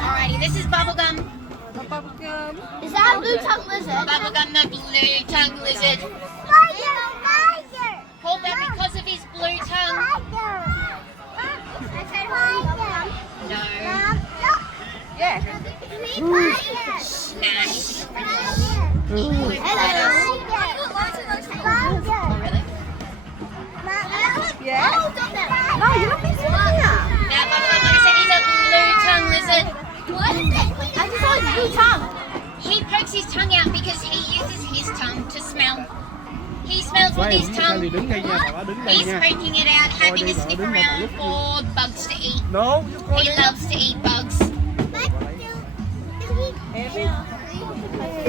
Alrighty, this is Bubblegum. Is that a blue tongue lizard? Bubblegum the blue tongue lizard. Called that because of his blue tongue. No. Yeah. Smash. Yeah? No, you're not missing that. Now, Bubblegum, like I said, he's a blue tongue lizard. I just saw his blue tongue. He pokes his tongue out because he uses his tongue to smell. He smells with his tongue. Đứng đây nha, bà đứng đây He's nha. poking it out, having a sniff around for bugs to eat. No, He loves to eat bugs. Every